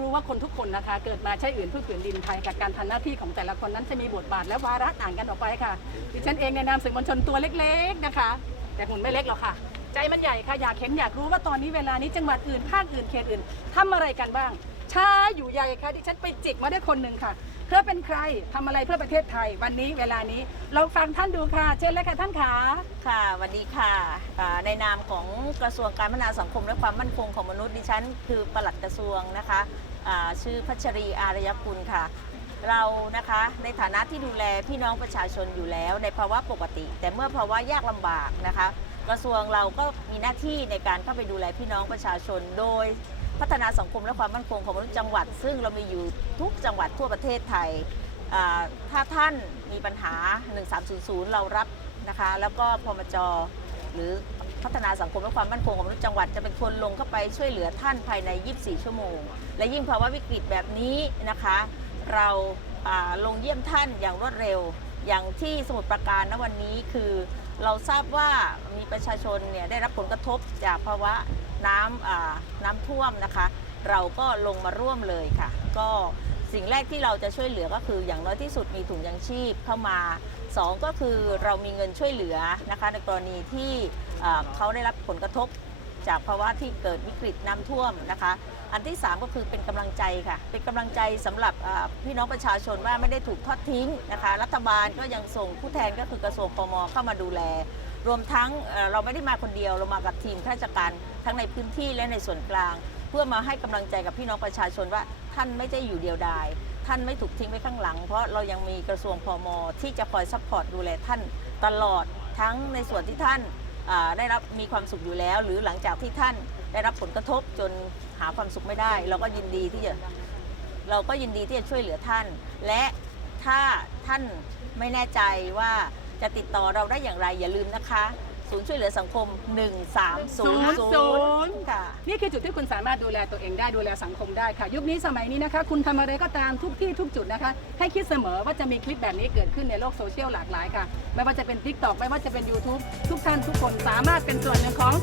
อื่นเพื่อผืนดินไทยกับการทำหน้าที่ของแต่ละคนนั้นจะมีบทบาทและวาระต่างกันออกไปค่ะดิฉันเองในนามสื่อมวลชนตัวเล็ก ๆนะคะ แต่หุ่นไม่เล็กหรอกค่ะ ใจมันใหญ่ค่ะอยากเห็นอยากรู้ว่าตอนนี้เวลานี้จังหวัดอื่นภาคอื่นเขตอื่นทำอะไรกันบ้างช้าอยู่ใหญ่ค่ะดิฉันไปจิกมาได้คนหนึ่งค่ะ เพื่อเป็นใครทำอะไรเพื่อประเทศไทย วันนี้เวลานี้ลองฟังท่านดูค่ะ เชิญเลยค่ะท่านขาค่ะวัสดีค่ะในนามของกระทรวงการพัฒนาสังคมและความมั่นคงของมนุษย์ดิฉัน คือปลัดกระทรวงนะคะชื่อพัชรีอารยกุลค่ะ เรานะคะในฐานะที่ดูแลพี่น้องประชาชนอยู่แล้ว ในภาวะปกติ แต่เมื่อภาวะยากลำบากนะคะ กระทรวงเราก็มีหน้าที่ในการเข้าไปดูแลพี่น้องประชาชนโดย พัฒนาสังคมและความมั่นคงของมนุษย์จังหวัด ซึ่งเรามีอยู่ทุกจังหวัดทั่วประเทศไทย ถ้าท่านมีปัญหา 1300 เรารับนะคะ แล้วก็พมจหรือพัฒนาสังคมและความมั่นคงของมนุษย์จังหวัดจะเป็นคนลงเข้าไปช่วยเหลือท่านภายใน 24 ชั่วโมง และยิ่งภาวะวิกฤตแบบนี้นะคะ เราอ่าลงเยี่ยมท่านอย่างรวดเร็ว อย่างที่สมุทรปราการณวันนี้คือเราทราบว่ามีประชาชนเนี่ยได้รับผลกระทบจากภาวะ น้ำน้ำท่วมนะคะ เราก็ลงมาร่วมเลยค่ะ ก็สิ่งแรกที่เราจะช่วยเหลือก็คืออย่างน้อยที่สุดมีถุงยังชีพเข้ามาสองก็คือเรามีเงินช่วยเหลือนะคะ ในกรณีที่เขาได้รับผลกระทบจากภาวะที่เกิดวิกฤตน้ำท่วมนะคะ อันที่ 3 ก็คือเป็นกำลังใจค่ะ เป็นกำลังใจสำหรับพี่น้องประชาชนว่าไม่ได้ถูกทอดทิ้งนะคะ รัฐบาลก็ยังส่งผู้แทนก็คือกระทรวงพมเข้ามาดูแล รวมทั้งเราไม่ได้มาคนเดียวเรามากับทีมข้าราชการทั้งในพื้นที่และในส่วนกลาง เพื่อมาให้กำลังใจกับพี่น้องประชาชนว่าท่านไม่ได้อยู่เดียวดายท่านไม่ถูกทิ้งไว้ข้างหลัง เพราะเรายังมีกระทรวงพมที่จะคอยซัพพอร์ตดูแลท่านตลอดทั้งในส่วนที่ท่านได้รับมีความสุขอยู่แล้ว หรือหลังจากที่ท่านได้รับผลกระทบจนหาความสุขไม่ได้ เราก็ยินดีที่จะเราก็ยินดีที่จะช่วยเหลือท่าน และถ้าท่านไม่แน่ใจว่า จะติดต่อเราได้อย่างไรอย่าลืมนะคะ ศูนย์ช่วยเหลือสังคม 1300 ค่ะ นี่คือจุดที่คุณสามารถดูแลตัวเองได้ดูแลสังคมได้ค่ะ ยุคนี้สมัยนี้นะคะ คุณทำอะไรก็ตามทุกที่ทุกจุดนะคะ ให้คิดเสมอว่าจะมีคลิปแบบนี้เกิดขึ้นในโลกโซเชียลหลากหลายค่ะ ไม่ว่าจะเป็น Tik t o k ไม่ว่าจะเป็น YouTube ทุกท่านทุกคนสามารถเป็นส่วนหนึ่งของ